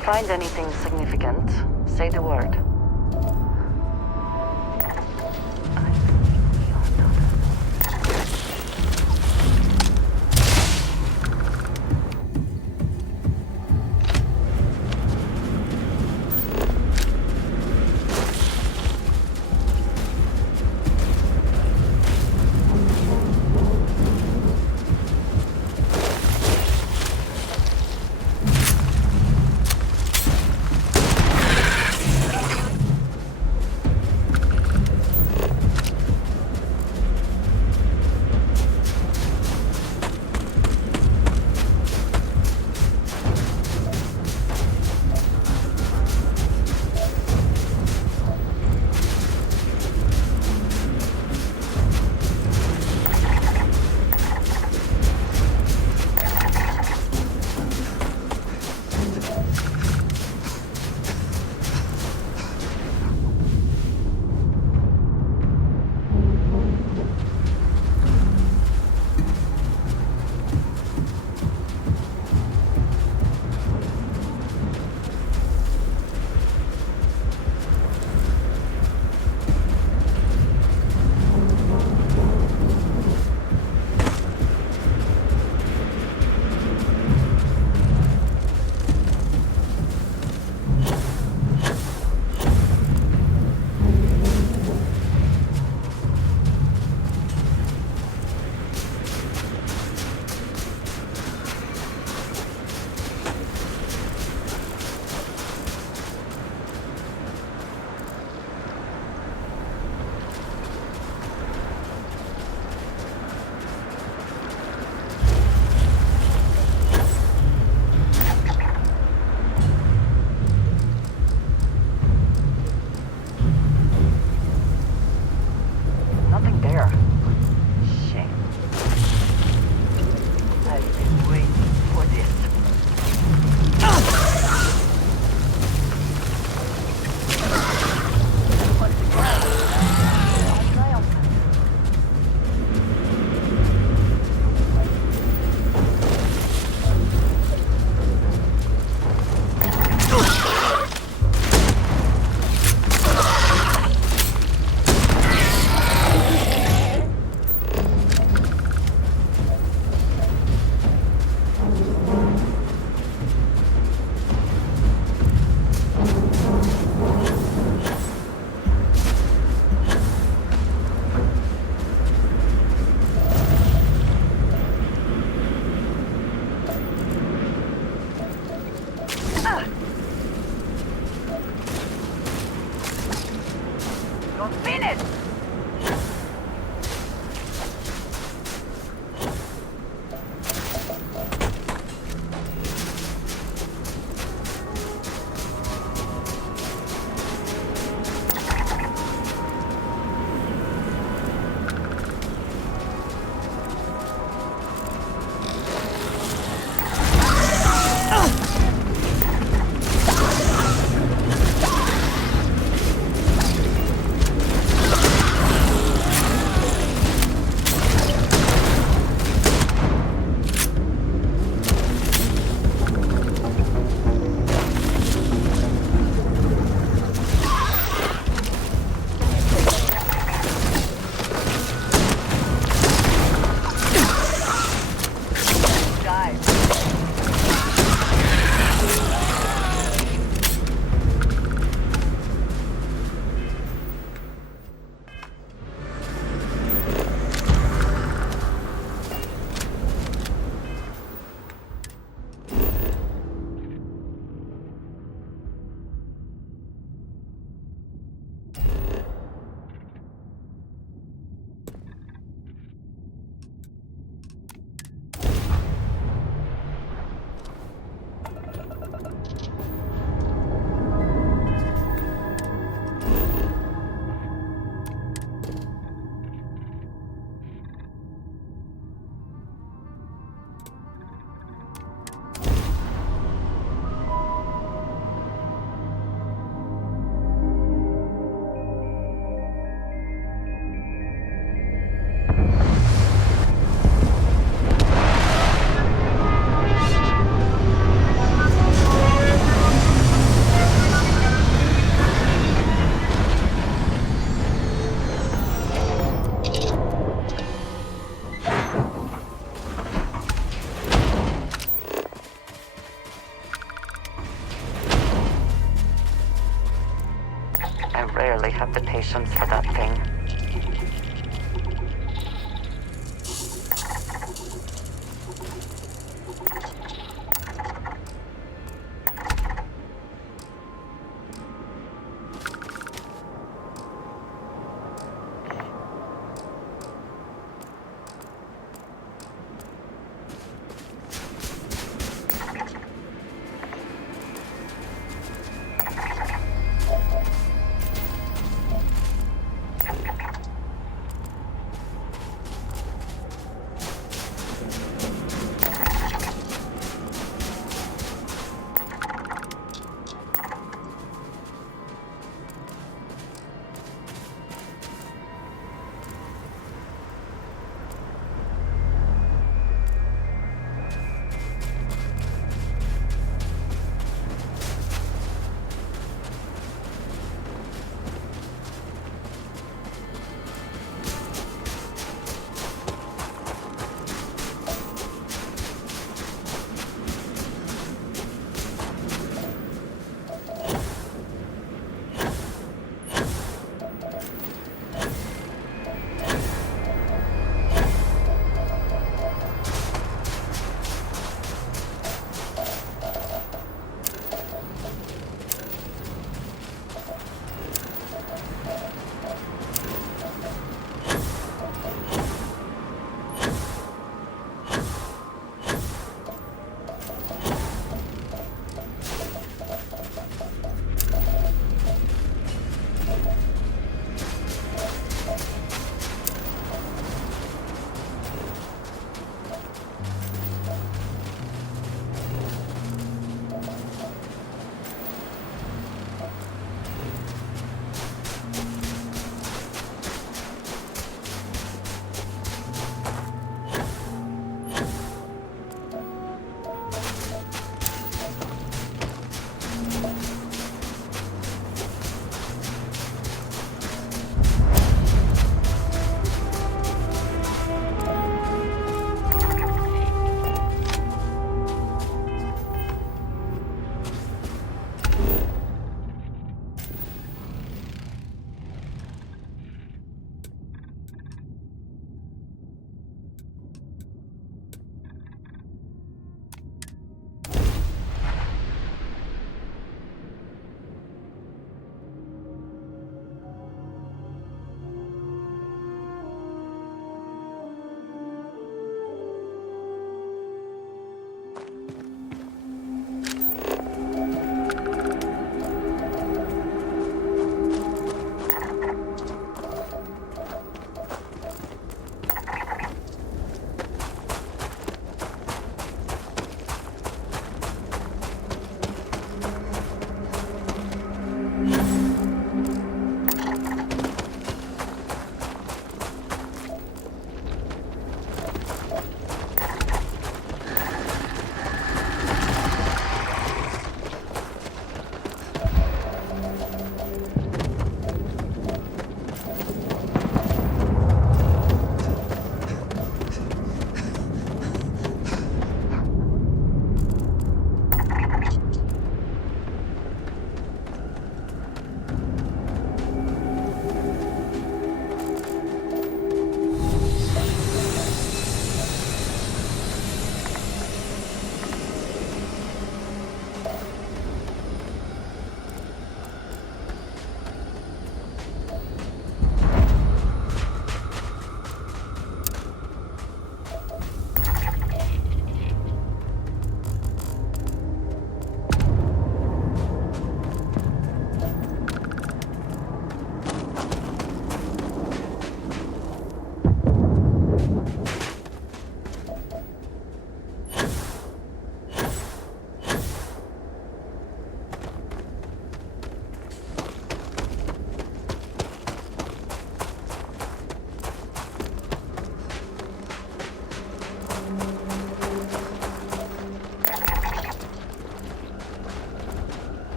find anything significant, say the word. I rarely have the patience for that thing.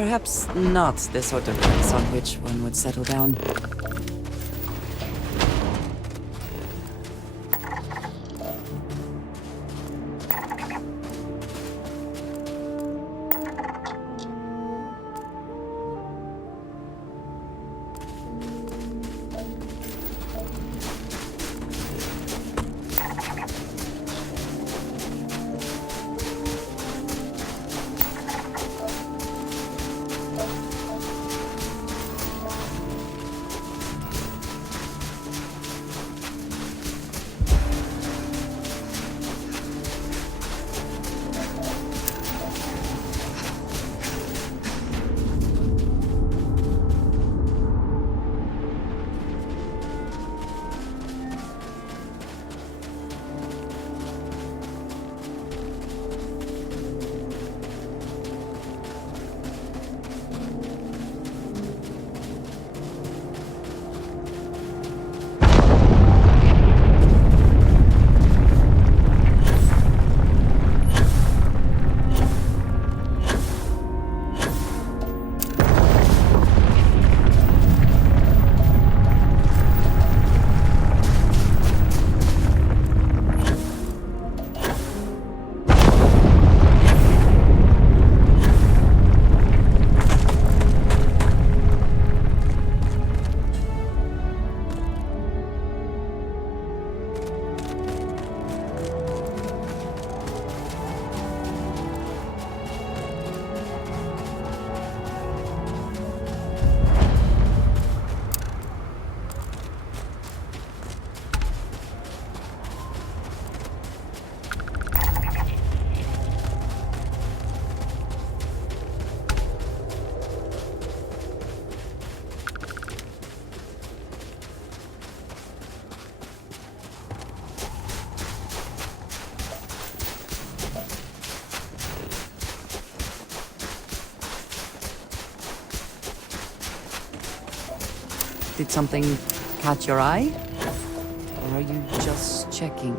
Perhaps not the sort of place on which one would settle down. Did something catch your eye? Or are you just checking?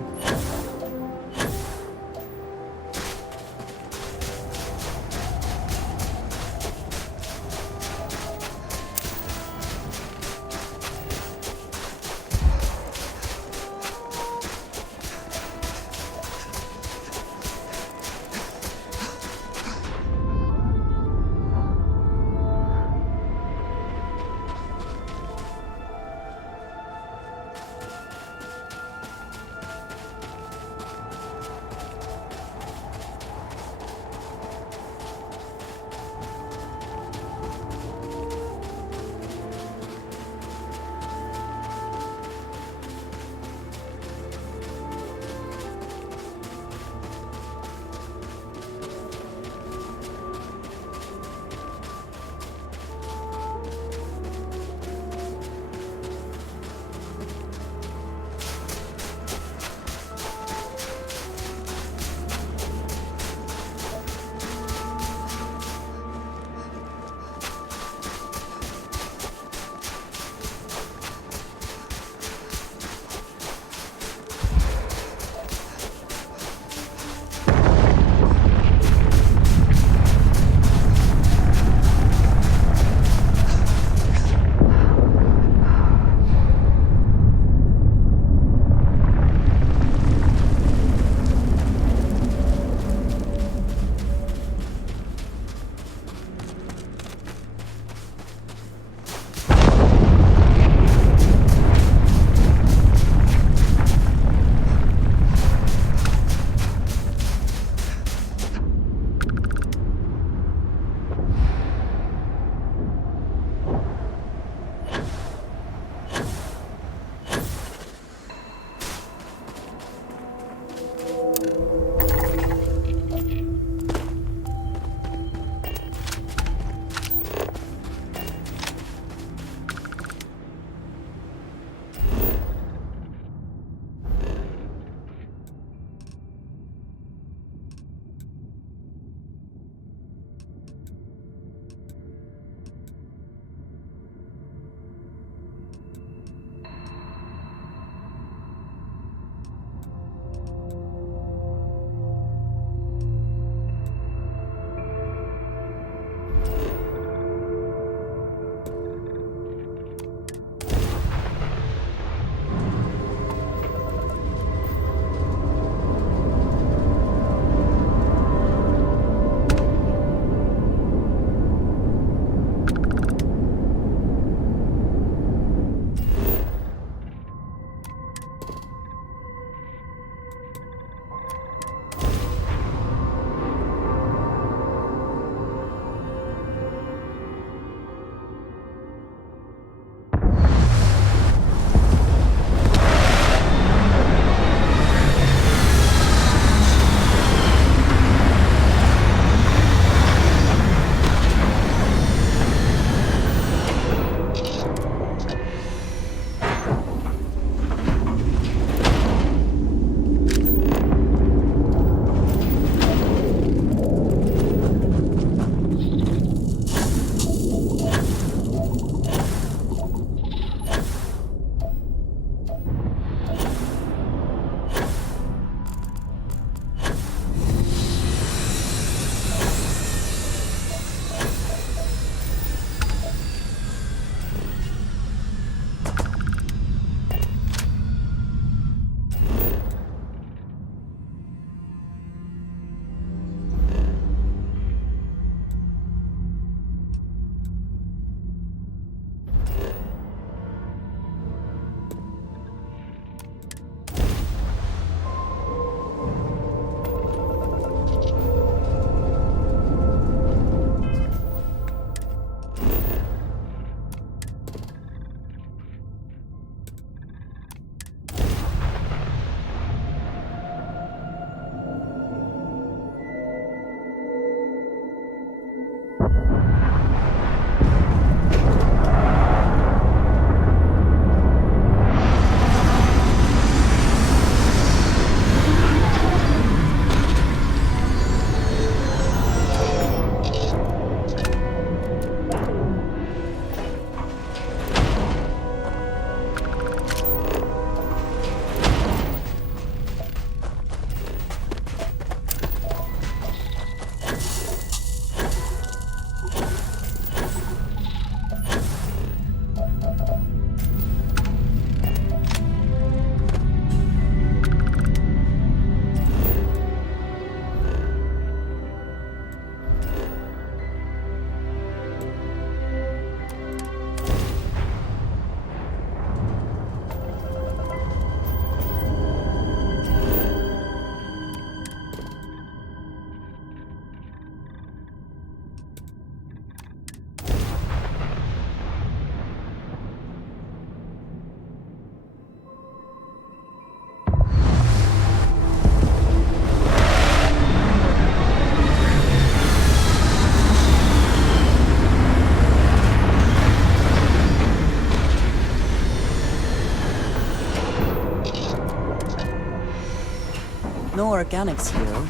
organics here.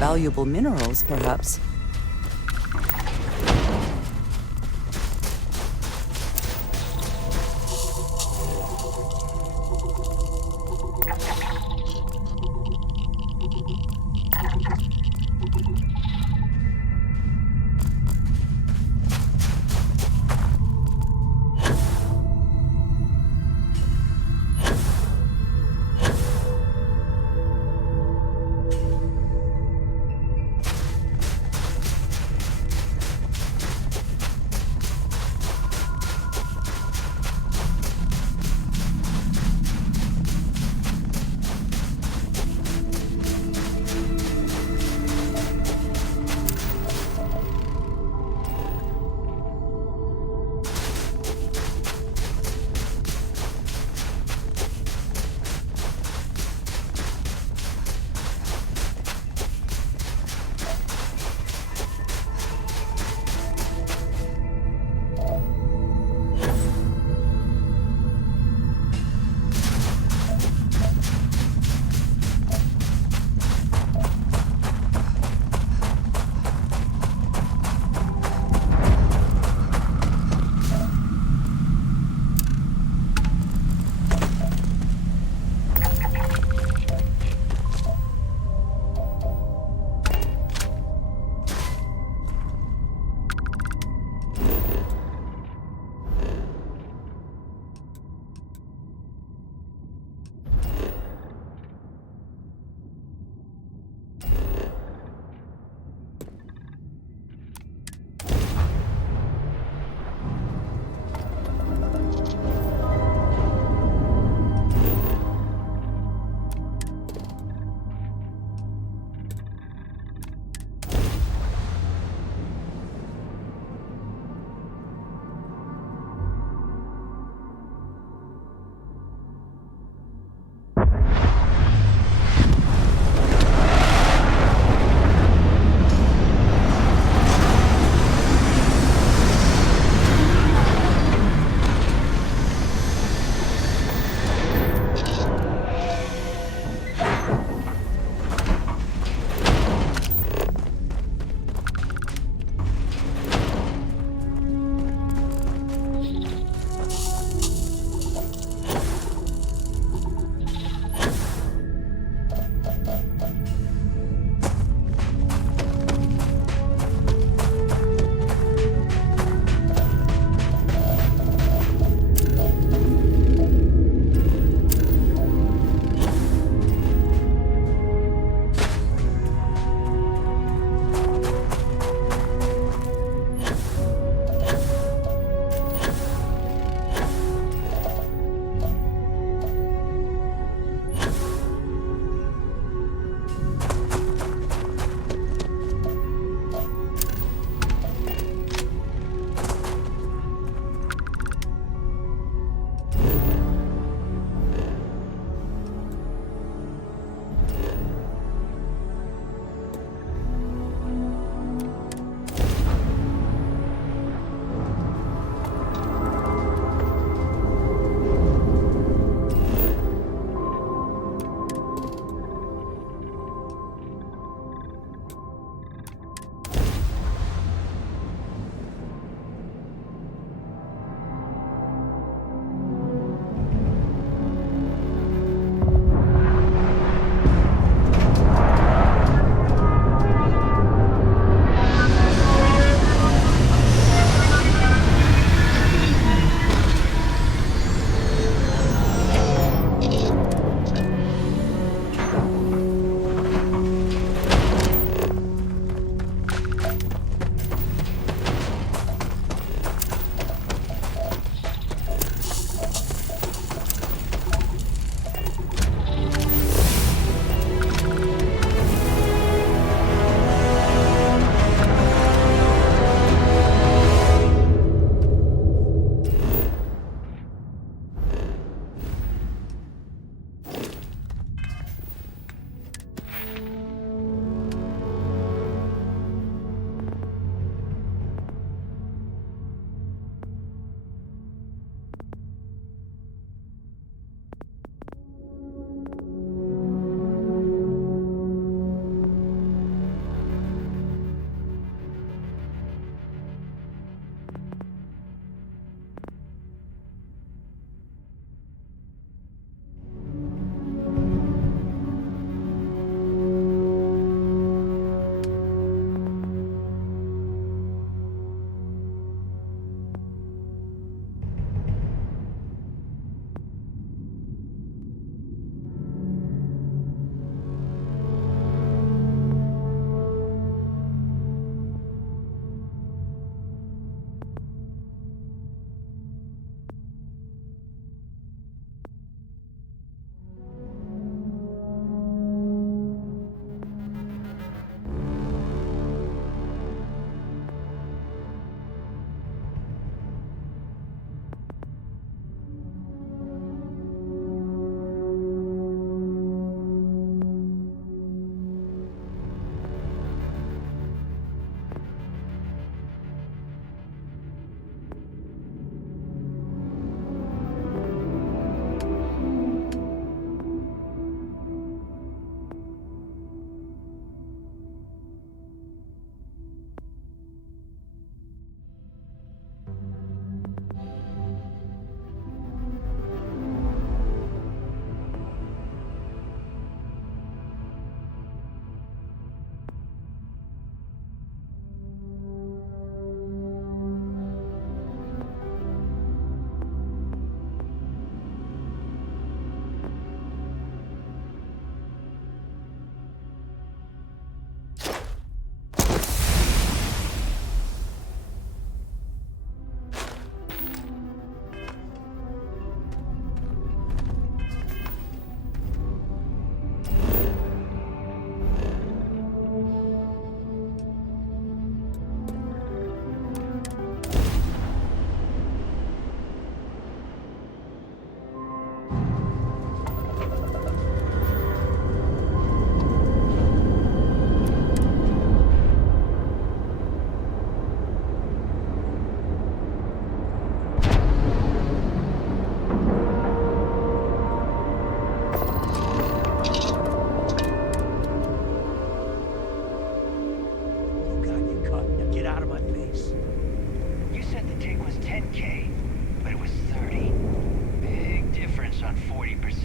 Valuable minerals, perhaps.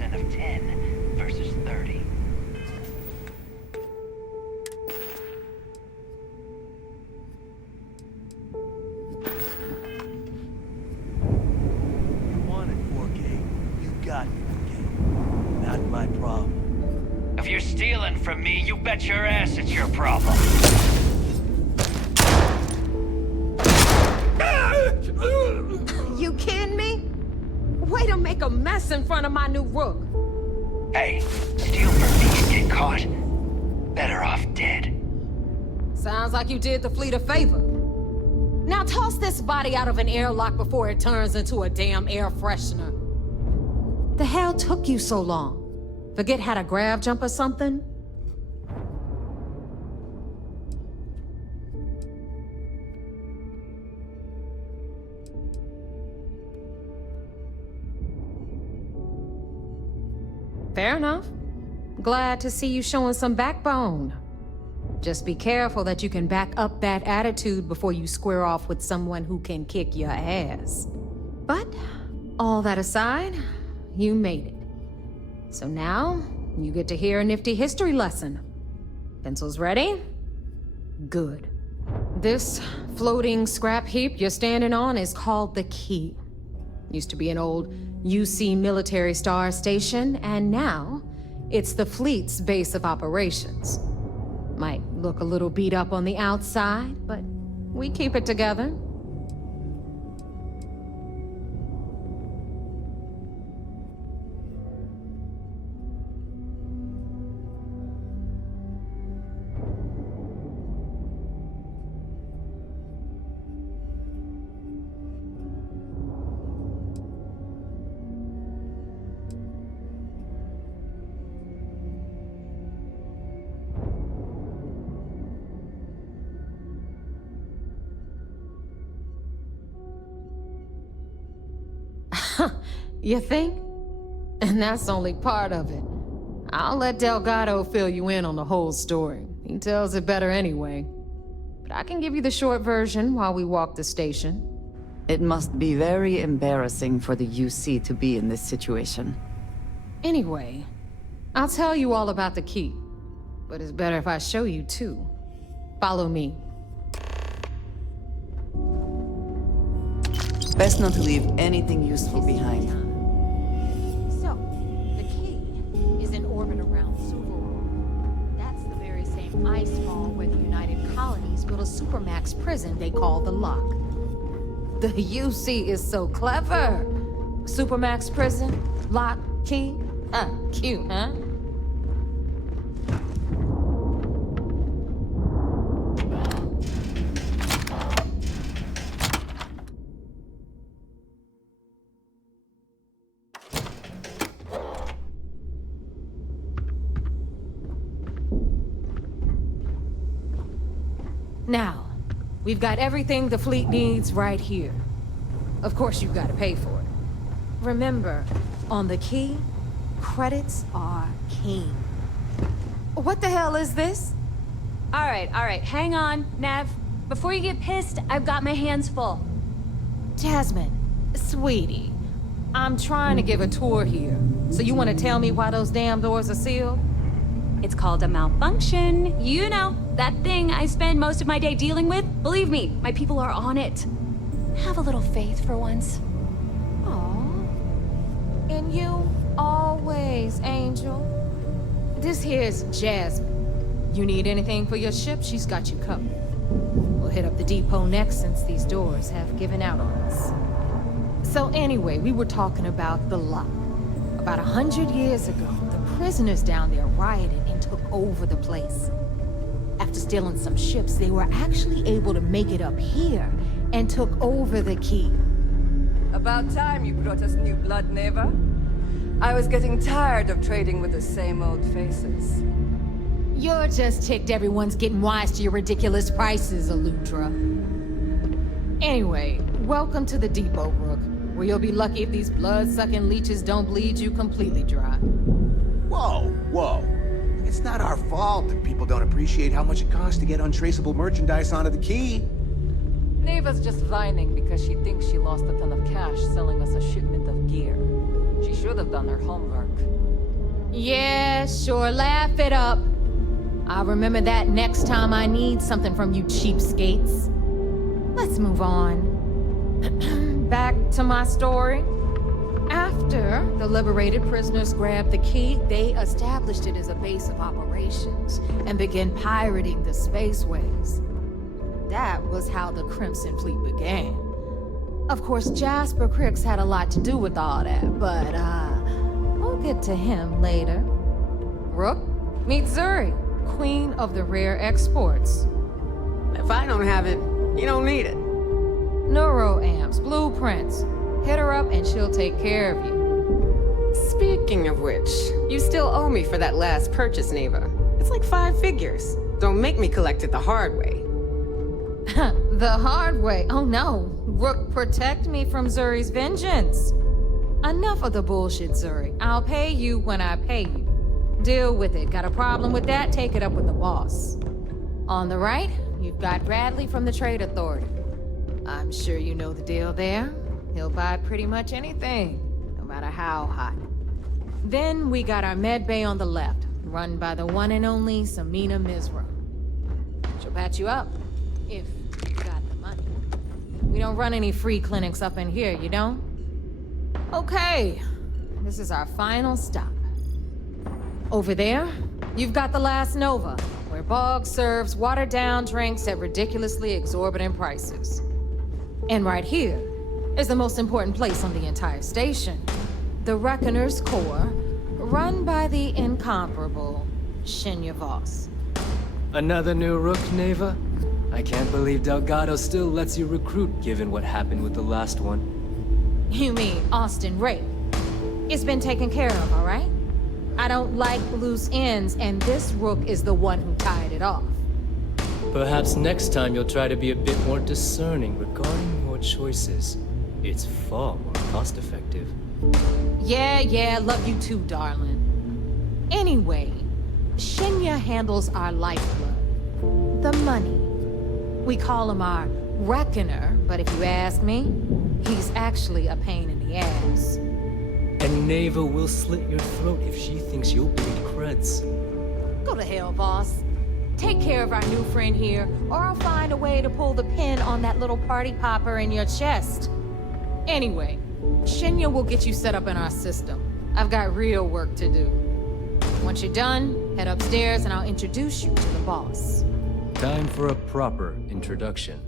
comparison of 10 versus 30. You wanted 4K, you got 4K. Not my problem. If you're stealing from me, you bet your ass it's your problem. You kidding me? Way to make a mess in front of my new rook. Hey, steal from me and get caught. Better off dead. Sounds like you did the fleet a favor. Now toss this body out of an airlock before it turns into a damn air freshener. The hell took you so long? Forget how to grav jump or something? Fair enough. Glad to see you showing some backbone. Just be careful that you can back up that attitude before you square off with someone who can kick your ass. But, all that aside, you made it. So now, you get to hear a nifty history lesson. Pencils ready? Good. This floating scrap heap you're standing on is called the Key. Used to be an old UC military star station, and now it's the fleet's base of operations. Might look a little beat up on the outside, but we keep it together. You think? And that's only part of it. I'll let Delgado fill you in on the whole story. He tells it better anyway. But I can give you the short version while we walk the station. It must be very embarrassing for the UC to be in this situation. Anyway, I'll tell you all about the Key. But it's better if I show you too. Follow me. Best not to leave anything useful behind. So, the Key is in orbit around Suvorov. That's the very same ice fall where the United Colonies built a supermax prison they call the Lock. The UC is so clever. Supermax prison, Lock, Key. Cute, huh? Now, we've got everything the fleet needs right here. Of course, you've got to pay for it. Remember, on the Key, credits are king. What the hell is this? All right, hang on, Nev. Before you get pissed, I've got my hands full. Jasmine, sweetie, I'm trying to give a tour here. So you want to tell me why those damn doors are sealed? It's called a malfunction. You know, that thing I spend most of my day dealing with. Believe me, my people are on it. Have a little faith for once. Aw. And you always, Angel. This here's Jasmine. You need anything for your ship, she's got you covered. We'll hit up the depot next since these doors have given out on us. So anyway, we were talking about the Lock. About 100 years ago, the prisoners down there rioted and took over the place. After stealing some ships, they were actually able to make it up here and took over the Key. About time you brought us new blood, Neva. I was getting tired of trading with the same old faces. You're just ticked everyone's getting wise to your ridiculous prices, Elutra. Anyway, welcome to the depot, Rook, where you'll be lucky if these blood-sucking leeches don't bleed you completely dry. Whoa, whoa. It's not our fault that people don't appreciate how much it costs to get untraceable merchandise onto the Key. Neva's just whining because she thinks she lost a ton of cash selling us a shipment of gear. She should have done her homework. Yeah, sure, laugh it up. I'll remember that next time I need something from you cheapskates. Let's move on. Back to my story. After the liberated prisoners grabbed the key, they established it as a base of operations and began pirating the spaceways. That was how the Crimson Fleet began. Of course, Jasper Cricks had a lot to do with all that, but, we'll get to him later. Rook, meet Zuri, Queen of the Rare Exports. If I don't have it, you don't need it. Neuroamps, blueprints. Hit her up and she'll take care of you. Speaking of which, you still owe me for that last purchase, Neva. It's like 5 figures. Don't make me collect it the hard way. The hard way? Oh no. Rook, protect me from Zuri's vengeance. Enough of the bullshit, Zuri. I'll pay you when I pay you. Deal with it. Got a problem with that? Take it up with the boss. On the right, you've got Bradley from the Trade Authority. I'm sure you know the deal there. He'll buy pretty much anything, no matter how hot. Then we got our med bay on the left, run by the one and only Samina Mizra. She'll patch you up, if you've got the money. We don't run any free clinics up in here, you don't? Okay, this is our final stop. Over there, you've got the Last Nova, where Bog serves watered-down drinks at ridiculously exorbitant prices. And right here is the most important place on the entire station. The Reckoner's Core, run by the incomparable Shinya Voss. Another new rook, Neva? I can't believe Delgado still lets you recruit, given what happened with the last one. You mean Austin Rape? It's been taken care of, all right? I don't like loose ends, and this rook is the one who tied it off. Perhaps next time you'll try to be a bit more discerning regarding your choices. It's far more cost-effective. Yeah, love you too, darling. Anyway, Shinya handles our lifeblood. The money. We call him our Reckoner, but if you ask me, he's actually a pain in the ass. And Neva will slit your throat if she thinks you'll bleed creds. Go to hell, boss. Take care of our new friend here, or I'll find a way to pull the pin on that little party popper in your chest. Anyway, Shinya will get you set up in our system. I've got real work to do. Once you're done, head upstairs and I'll introduce you to the boss. Time for a proper introduction.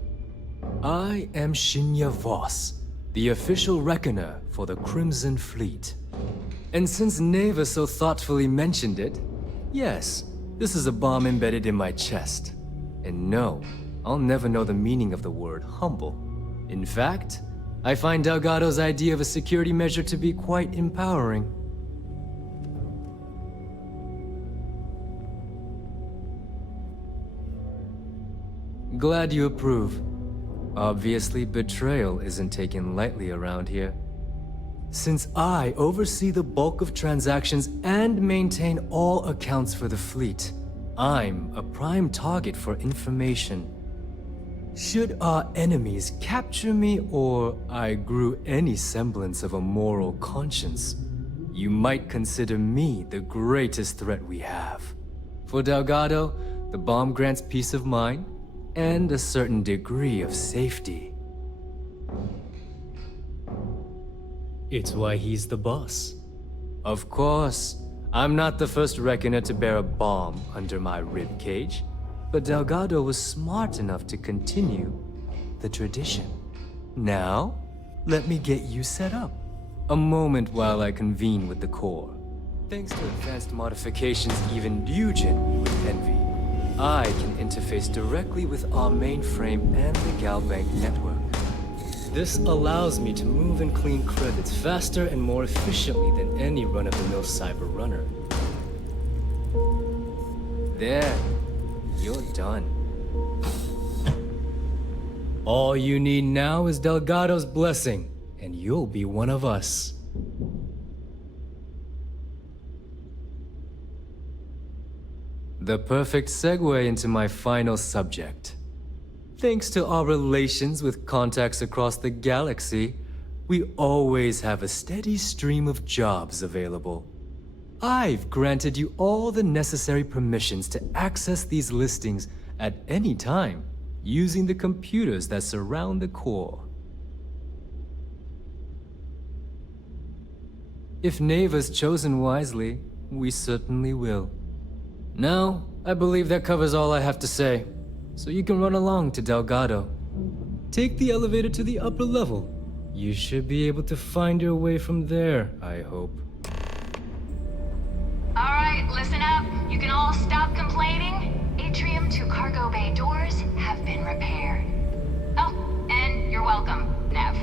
I am Shinya Voss, the official reckoner for the Crimson Fleet. And since Neva so thoughtfully mentioned it, yes, this is a bomb embedded in my chest. And no, I'll never know the meaning of the word humble. In fact, I find Delgado's idea of a security measure to be quite empowering. Glad you approve. Obviously, betrayal isn't taken lightly around here. Since I oversee the bulk of transactions and maintain all accounts for the fleet, I'm a prime target for information. Should our enemies capture me or I grew any semblance of a moral conscience, you might consider me the greatest threat we have. For Delgado, the bomb grants peace of mind and a certain degree of safety. It's why he's the boss. Of course, I'm not the first reckoner to bear a bomb under my ribcage, but Delgado was smart enough to continue the tradition. Now, let me get you set up. A moment while I convene with the core. Thanks to advanced modifications even Ryujin would envy, I can interface directly with our mainframe and the Galbank network. This allows me to move and clean credits faster and more efficiently than any run-of-the-mill cyber runner. There, you're done. All you need now is Delgado's blessing, and you'll be one of us. The perfect segue into my final subject. Thanks to our relations with contacts across the galaxy, we always have a steady stream of jobs available. I've granted you all the necessary permissions to access these listings at any time, using the computers that surround the core. If Neva's chosen wisely, we certainly will. Now, I believe that covers all I have to say, so you can run along to Delgado. Take the elevator to the upper level. You should be able to find your way from there, I hope. Alright, listen up. You can all stop complaining. Atrium to cargo bay doors have been repaired. Oh, and you're welcome, Nev.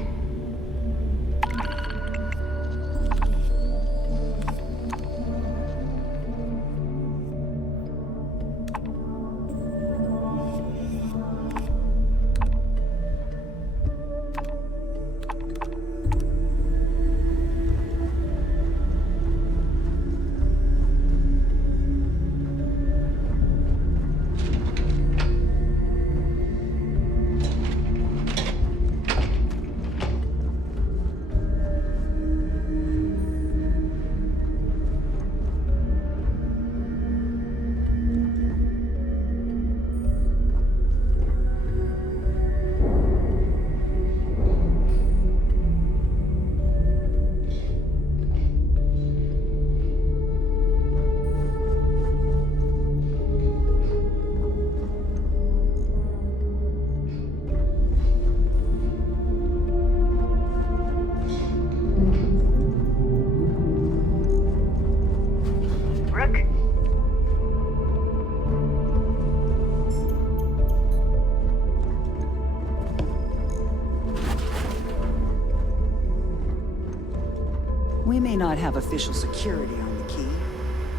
We may not have official security on the key,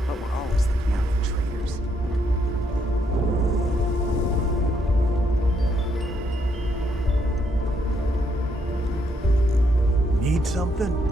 but we're always looking out for traitors. Need something?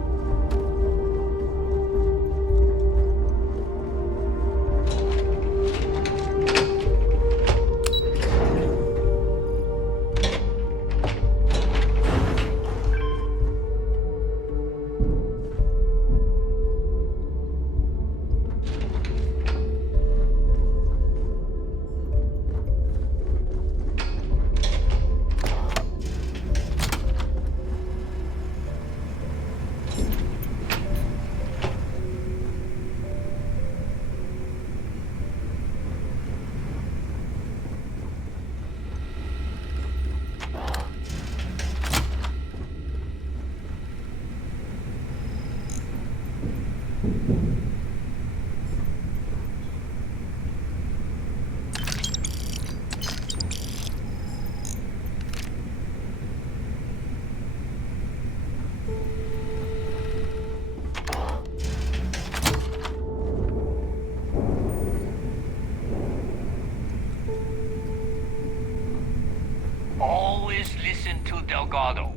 Always listen to Delgado,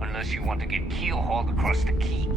unless you want to get keel-hauled across the key.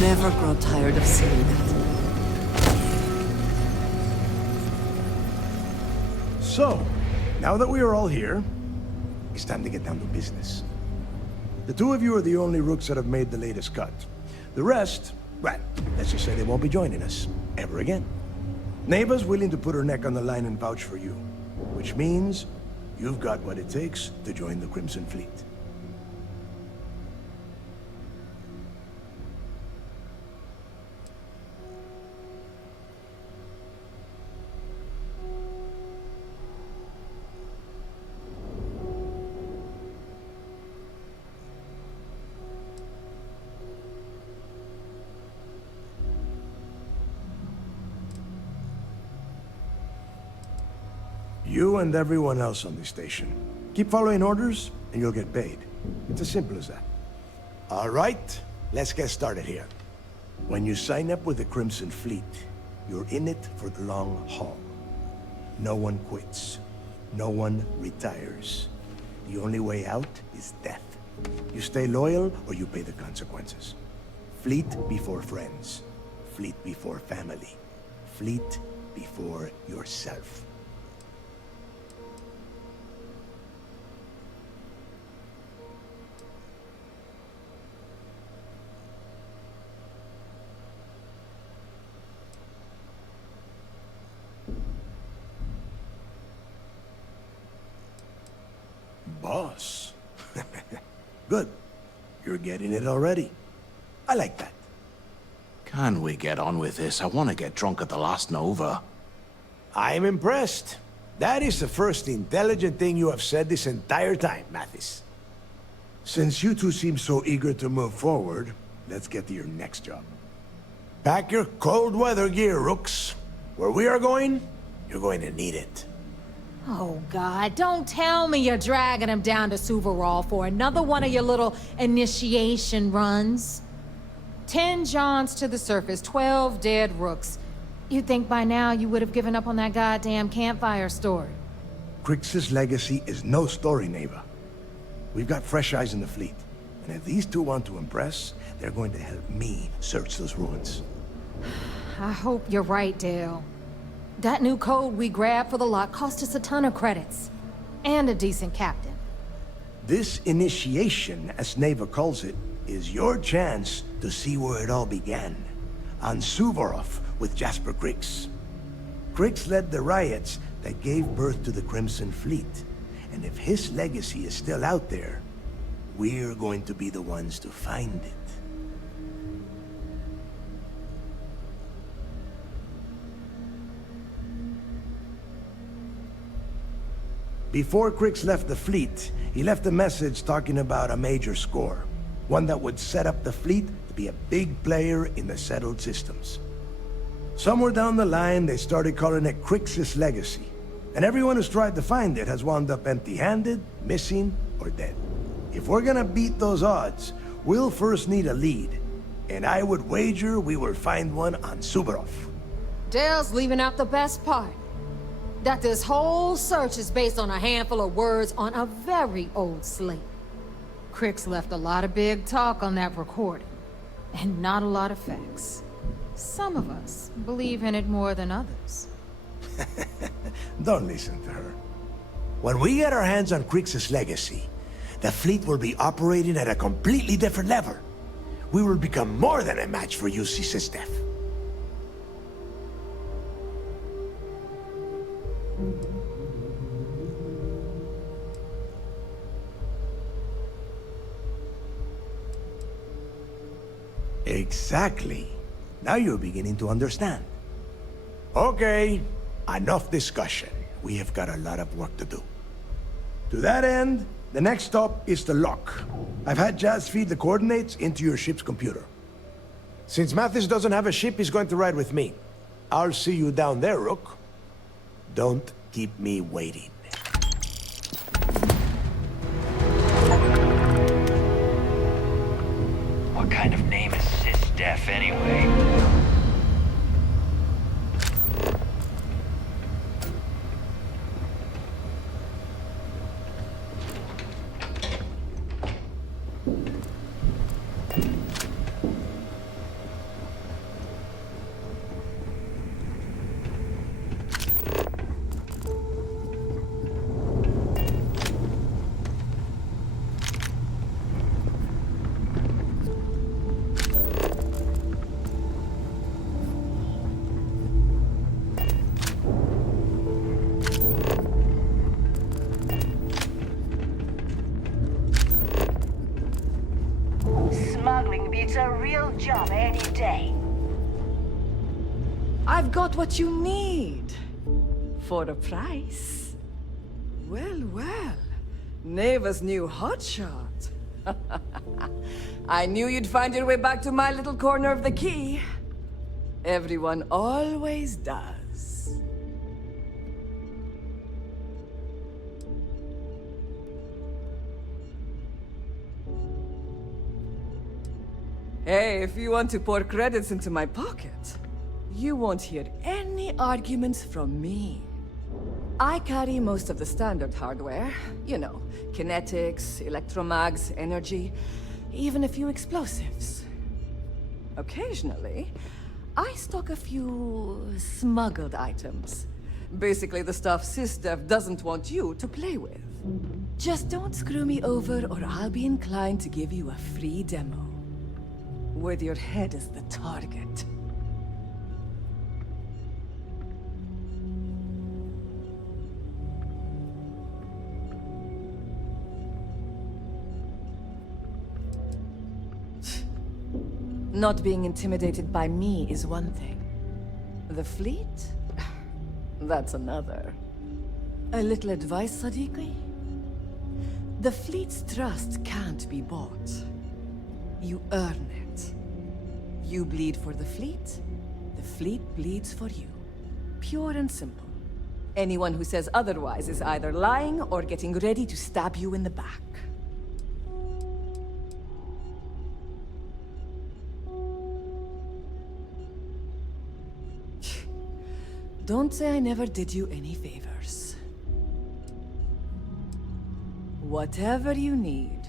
Never grow tired of seeing that. So, now that we are all here, it's time to get down to business. The two of you are the only rooks that have made the latest cut. The rest, well, let's just say they won't be joining us ever again. Neva's willing to put her neck on the line and vouch for you, which means you've got what it takes to join the Crimson Fleet. You and everyone else on the station. Keep following orders, and you'll get paid. It's as simple as that. All right, let's get started here. When you sign up with the Crimson Fleet, you're in it for the long haul. No one quits. No one retires. The only way out is death. You stay loyal, or you pay the consequences. Fleet before friends. Fleet before family. Fleet before yourself. Boss. Good. You're getting it already. I like that. Can we get on with this? I want to get drunk at the last Nova. I'm impressed. That is the first intelligent thing you have said this entire time, Mathis. Since you two seem so eager to move forward, let's get to your next job. Pack your cold weather gear, Rooks. Where we are going, you're going to need it. Oh, God, don't tell me you're dragging him down to Suvarol for another one of your little initiation runs. 10 Johns to the surface, 12 dead Rooks. You'd think by now you would have given up on that goddamn campfire story. Crix's legacy is no story, Neva. We've got fresh eyes in the fleet. And if these two want to impress, they're going to help me search those ruins. I hope you're right, Dale. That new code we grabbed for the lot cost us a ton of credits. And a decent captain. This initiation, as Neva calls it, is your chance to see where it all began. On Suvorov with Jasper Crix. Crix led the riots that gave birth to the Crimson Fleet. And if his legacy is still out there, we're going to be the ones to find it. Before Crix left the fleet, he left a message talking about a major score. One that would set up the fleet to be a big player in the settled systems. Somewhere down the line, they started calling it Crix's legacy. And everyone who's tried to find it has wound up empty-handed, missing, or dead. If we're gonna beat those odds, we'll first need a lead. And I would wager we will find one on Suvorov. Dale's leaving out the best part. That this whole search is based on a handful of words on a very old slate. Crix left a lot of big talk on that recording, and not a lot of facts. Some of us believe in it more than others. Don't listen to her. When we get our hands on Crix's legacy, the fleet will be operating at a completely different level. We will become more than a match for UC Sistef. Exactly. Now you're beginning to understand. Okay, enough discussion. We have got a lot of work to do. To that end, the next stop is the lock. I've had Jazz feed the coordinates into your ship's computer. Since Mathis doesn't have a ship, he's going to ride with me. I'll see you down there, Rook. Don't keep me waiting. What kind of name is Sistef anyway? smuggling beats a real job any day. I've got what you need. For a price. Well, well. Neva's new hotshot. I knew you'd find your way back to my little corner of the key. Everyone always does. Hey, if you want to pour credits into my pocket, you won't hear any arguments from me. I carry most of the standard hardware. You know, kinetics, electromags, energy, even a few explosives. Occasionally, I stock a few smuggled items. Basically the stuff SysDev doesn't want you to play with. Just don't screw me over or I'll be inclined to give you a free demo. With your head as the target. Not being intimidated by me is one thing. The fleet? That's another. A little advice, Sadiqi? The fleet's trust can't be bought. You earn it. You bleed for the fleet bleeds for you. Pure and simple. Anyone who says otherwise is either lying or getting ready to stab you in the back. Don't say I never did you any favors. Whatever you need,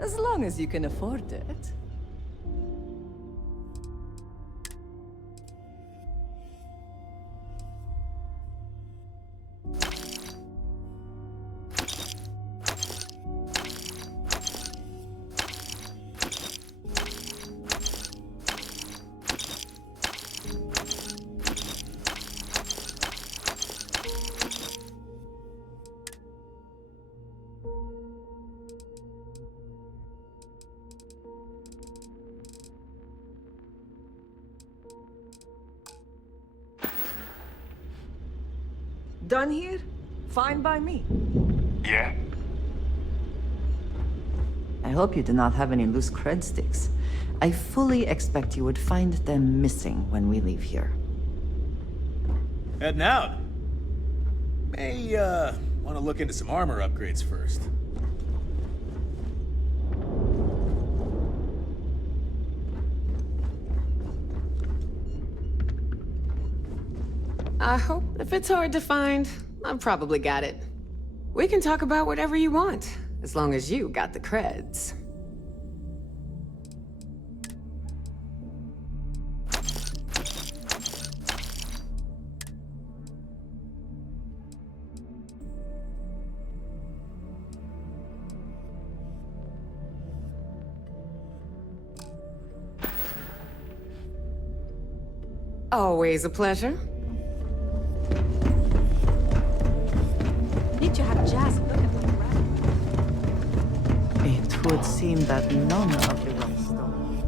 as long as you can afford it. Done here? Fine by me. Yeah? I hope you do not have any loose cred sticks. I fully expect you would find them missing when we leave here. Heading out. May, want to look into some armor upgrades first. I hope if it's hard to find, I've probably got it. We can talk about whatever you want, as long as you got the creds. Always a pleasure. Need to have Jazz look at the ground. It would seem that none of the was stolen.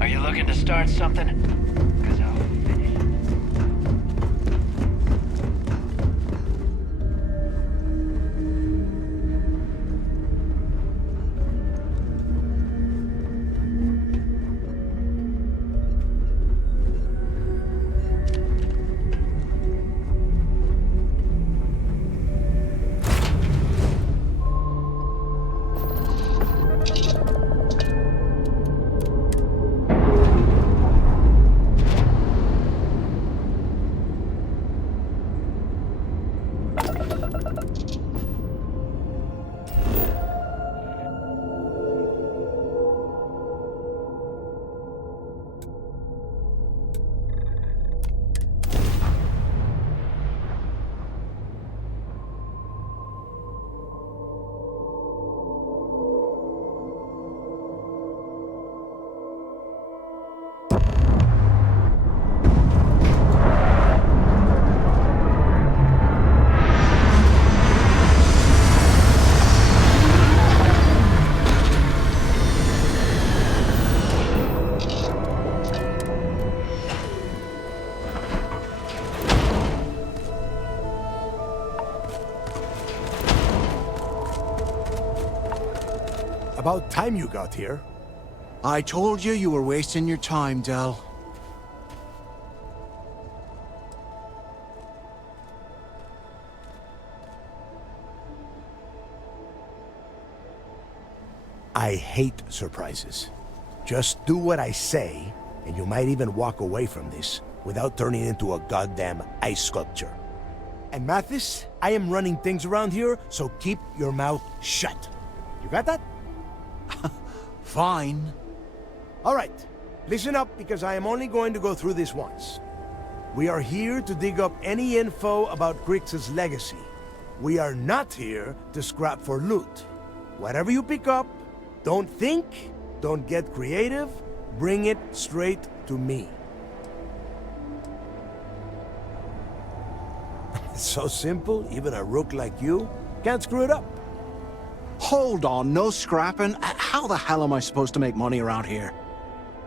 Are you looking to start something? 'Cause I'll finish. About time you got here. I told you you were wasting your time, Del. I hate surprises. Just do what I say, and you might even walk away from this without turning into a goddamn ice sculpture. And Mathis, I am running things around here, so keep your mouth shut. You got that? Fine. All right, listen up because I am only going to go through this once. We are here to dig up any info about Grix's legacy. We are not here to scrap for loot. Whatever you pick up, don't think, don't get creative, bring it straight to me. It's so simple, even a rook like you can't screw it up. Hold on, no scrapping. How the hell am I supposed to make money around here?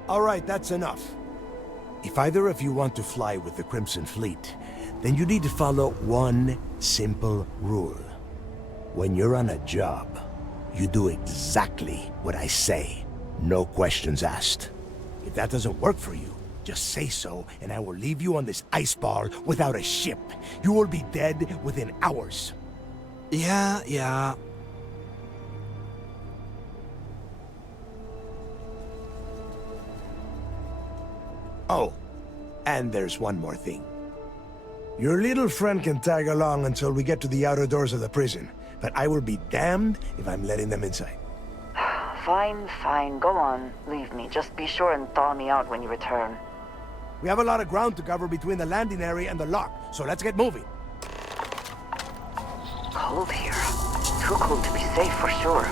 All right, that's enough. If either of you want to fly with the Crimson Fleet, then you need to follow one simple rule. When you're on a job, you do exactly what I say. No questions asked. If that doesn't work for you, just say so, and I will leave you on this ice ball without a ship. You will be dead within hours. Yeah. Oh, and there's one more thing. Your little friend can tag along until we get to the outer doors of the prison, but I will be damned if I'm letting them inside. Fine, go on. Leave me. Just be sure and thaw me out when you return. We have a lot of ground to cover between the landing area and the lock, so let's get moving. Cold here. Too cold to be safe for sure.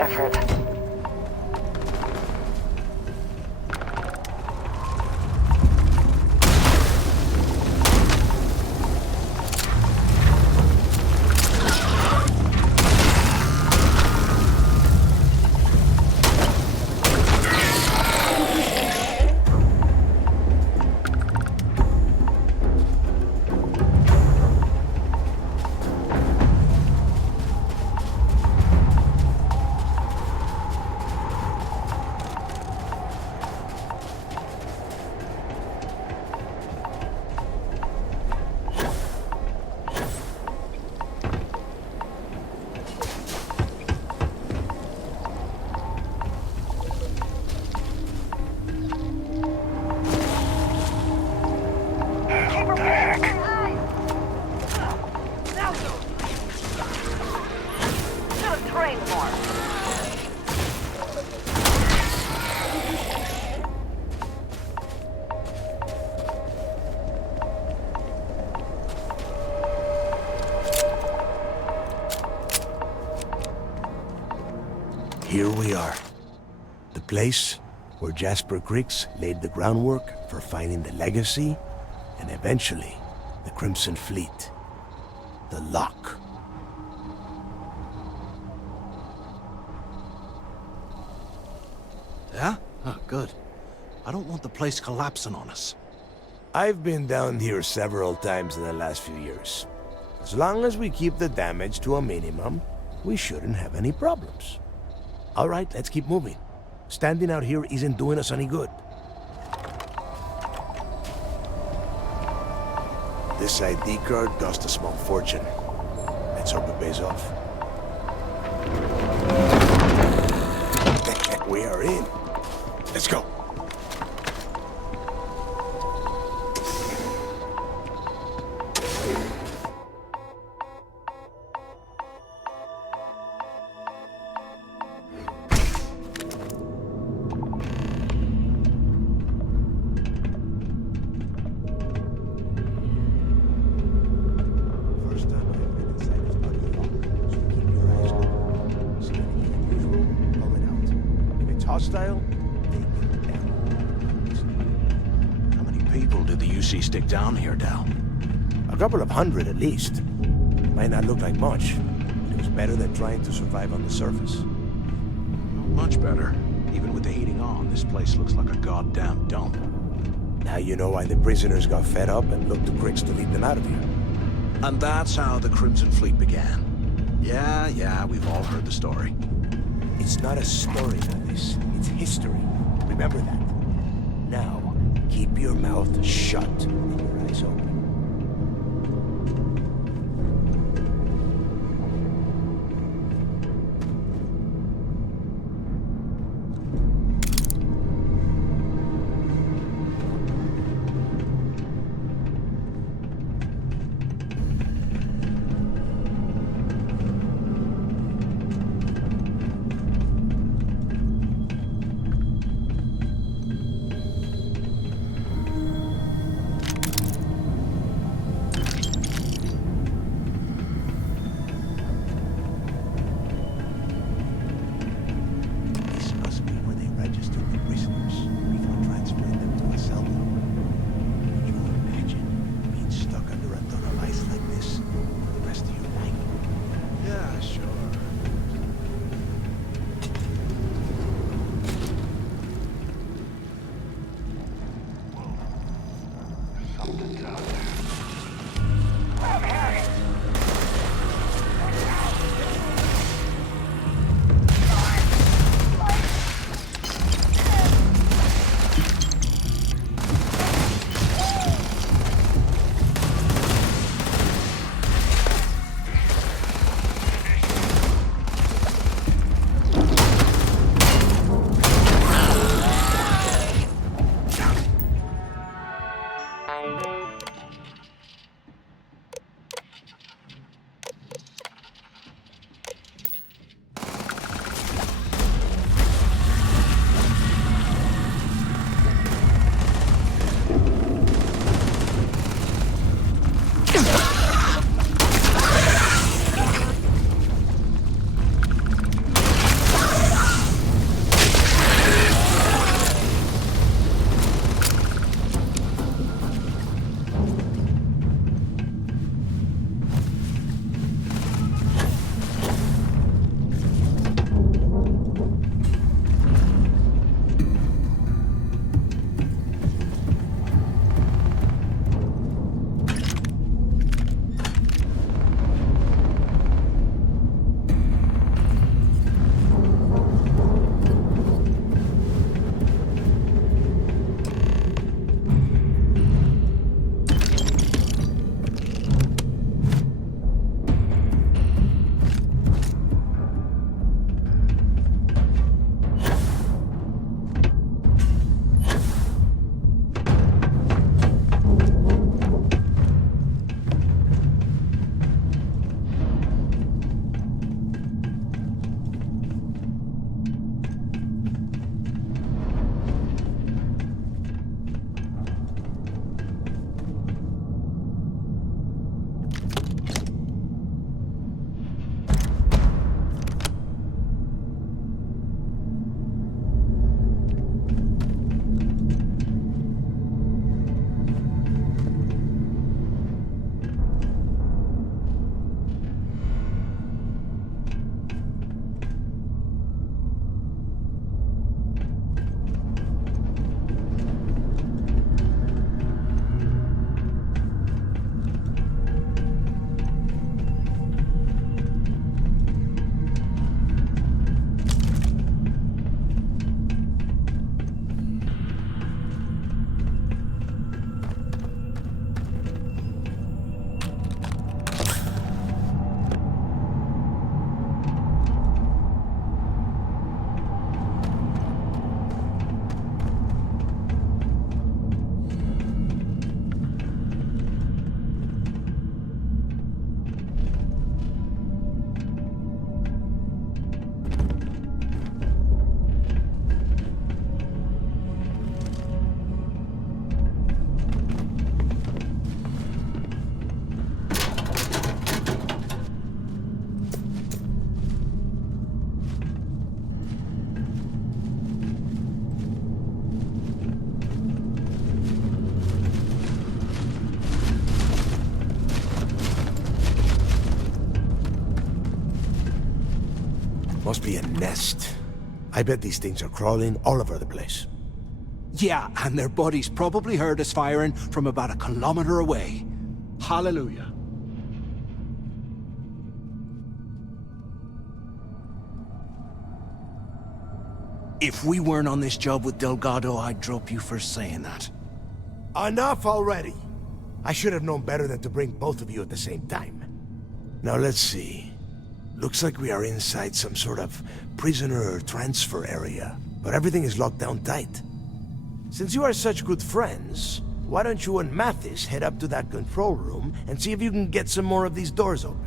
effort. Here we are. The place where Jasper Griggs laid the groundwork for finding the legacy and eventually the Crimson Fleet. The Lock. Yeah? Oh, good. I don't want the place collapsing on us. I've been down here several times in the last few years. As long as we keep the damage to a minimum, we shouldn't have any problems. All right, let's keep moving. Standing out here isn't doing us any good. This ID card cost a small fortune. Let's hope it pays off. We are in. Let's go. Hostile? How many people did the UC stick down here, Dal? A couple of hundred at least. Might not look like much, but it was better than trying to survive on the surface. Not much better. Even with the heating on, this place looks like a goddamn dump. Now you know why the prisoners got fed up and looked to Griggs to lead them out of here. And that's how the Crimson Fleet began. Yeah, we've all heard the story. It's not a story, Mavis. It's history. Remember that. Now, keep your mouth shut and your eyes open. Must be a nest. I bet these things are crawling all over the place. Yeah, and their buddies probably heard us firing from about a kilometer away. Hallelujah. If we weren't on this job with Delgado, I'd drop you for saying that. Enough already! I should have known better than to bring both of you at the same time. Now let's see. Looks like we are inside some sort of prisoner transfer area, but everything is locked down tight. Since you are such good friends, why don't you and Mathis head up to that control room and see if you can get some more of these doors open?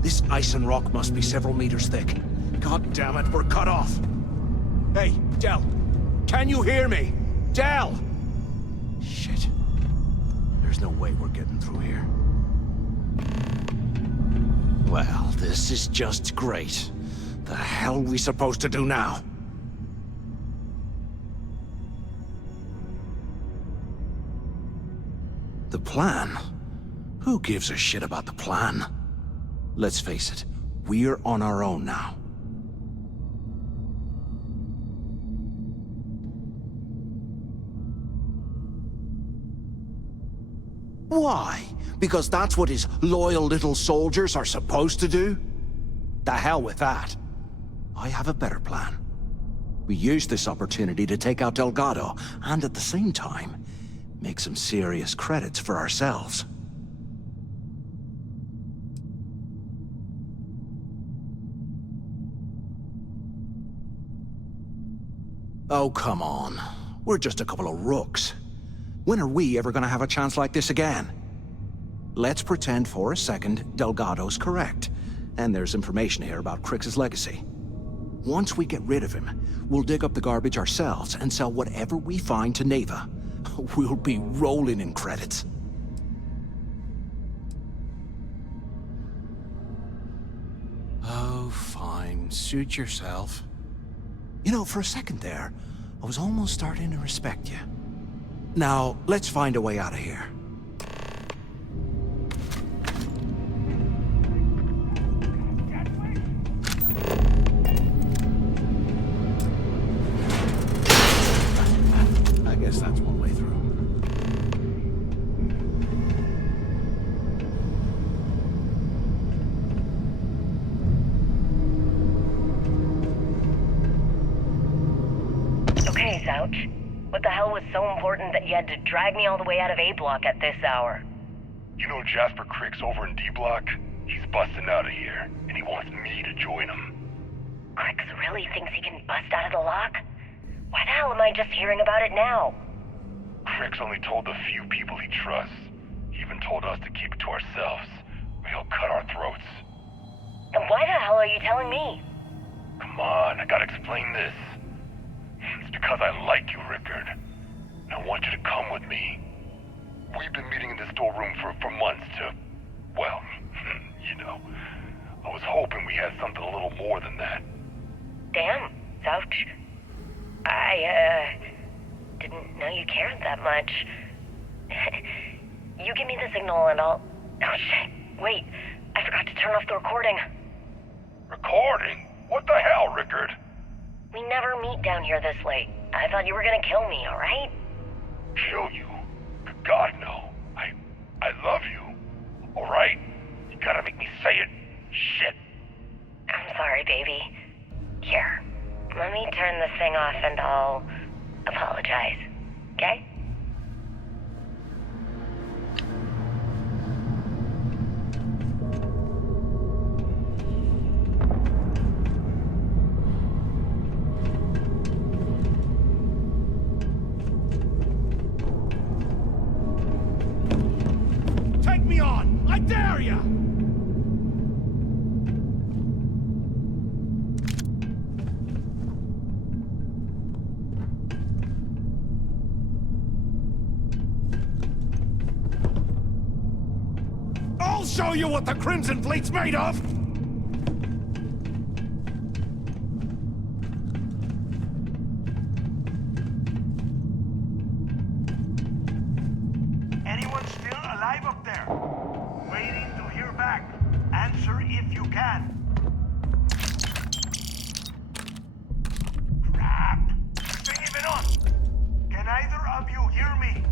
This ice and rock must be several meters thick. God damn it, we're cut off. Hey, Del, can you hear me? Del! Shit. There's no way we're getting through here. Well, this is just great. The hell are we supposed to do now? The plan? Who gives a shit about the plan? Let's face it, we're on our own now. Why? Because that's what his loyal little soldiers are supposed to do? The hell with that. I have a better plan. We use this opportunity to take out Delgado, and at the same time, make some serious credits for ourselves. Oh, come on. We're just a couple of rooks. When are we ever gonna have a chance like this again? Let's pretend for a second Delgado's correct, and there's information here about Crix's legacy. Once we get rid of him, we'll dig up the garbage ourselves and sell whatever we find to Neva. We'll be rolling in credits. Oh, fine. Suit yourself. You know, for a second there, I was almost starting to respect you. Now, let's find a way out of here. I guess that's one way through. Okay, Zouch. What the hell was so important that you had to drag me all the way out of A Block at this hour? You know Jasper Crix over in D Block? He's busting out of here, and he wants me to join him. Crix really thinks he can bust out of the lock? Why the hell am I just hearing about it now? Crix only told the few people he trusts. He even told us to keep it to ourselves, or he'll cut our throats. Then why the hell are you telling me? Come on, I gotta explain this. It's because I like you, Rickard. And I want you to come with me. We've been meeting in this storeroom for months to... well, you know. I was hoping we had something a little more than that. Damn, Zouch. I, didn't know you cared that much. You give me the signal and I'll... Oh, shit. Wait, I forgot to turn off the recording. Recording? What the hell, Rickard? We never meet down here this late. I thought you were gonna kill me, alright? Kill you? God, no. I love you. Alright? You gotta make me say it. Shit. I'm sorry, baby. Here, let me turn this thing off and I'll apologize. Okay? Take me on! I dare ya! show you what the Crimson Fleet's made of! Anyone still alive up there? Waiting to hear back. Answer if you can. Crap! This ain't even on! Can either of you hear me?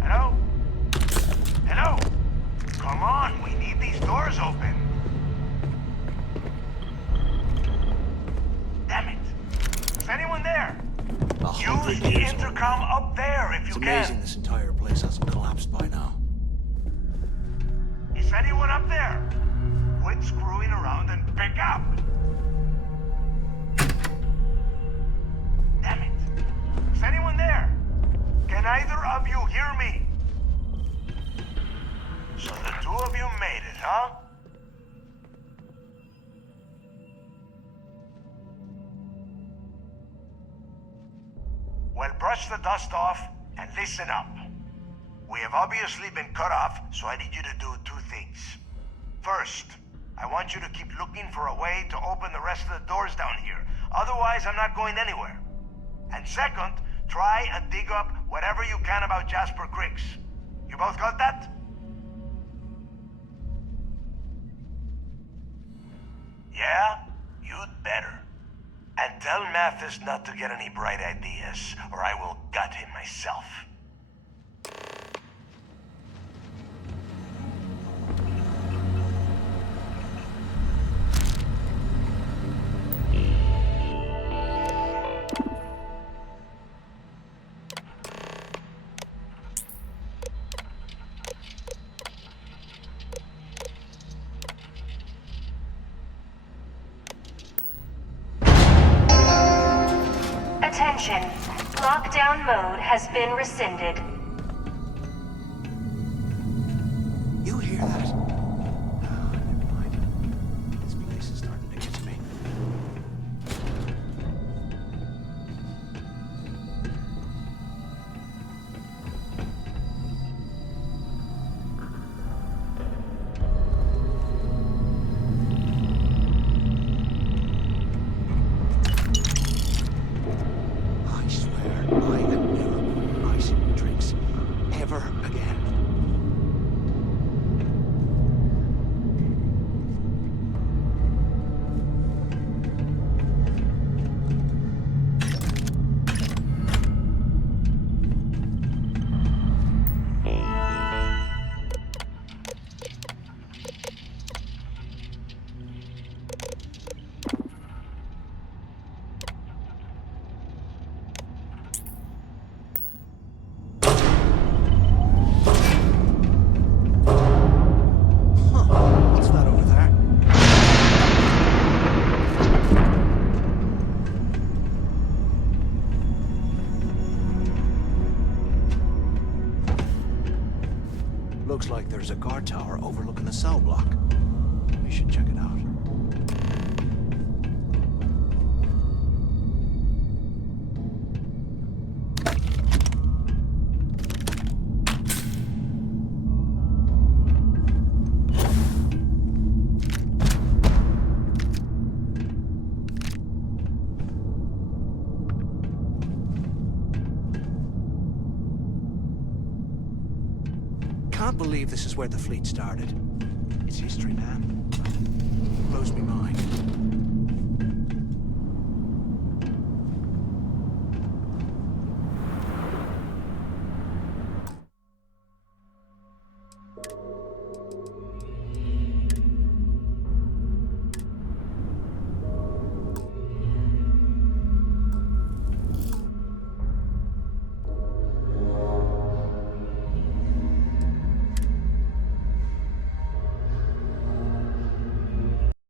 Hello? Hello? Come on, we need these doors open. Damn it! Is anyone there? Use the intercom up there if you It's can. amazing this entire place hasn't collapsed by now. Is anyone up there? Quit screwing around and pick up! Damn it! Is anyone there? Can either of you hear me? So the two of you made it, huh? Well, brush the dust off and listen up. We have obviously been cut off, so I need you to do two things. First, I want you to keep looking for a way to open the rest of the doors down here. Otherwise, I'm not going anywhere. And second, try and dig up whatever you can about Jasper Cricks. You both got that? Yeah? You'd better. And tell Mathis not to get any bright ideas, or I will gut him myself. Attention. Lockdown mode has been rescinded. You hear that? Ah, never mind. This place is starting to get to me. I swear, I am never putting ice in my drinks. Ever again. What's that over there? Looks like there's a guard tower overlooking the cell block. We should check it out. Can't believe this is where the fleet started. It's history, man. Blows me mind.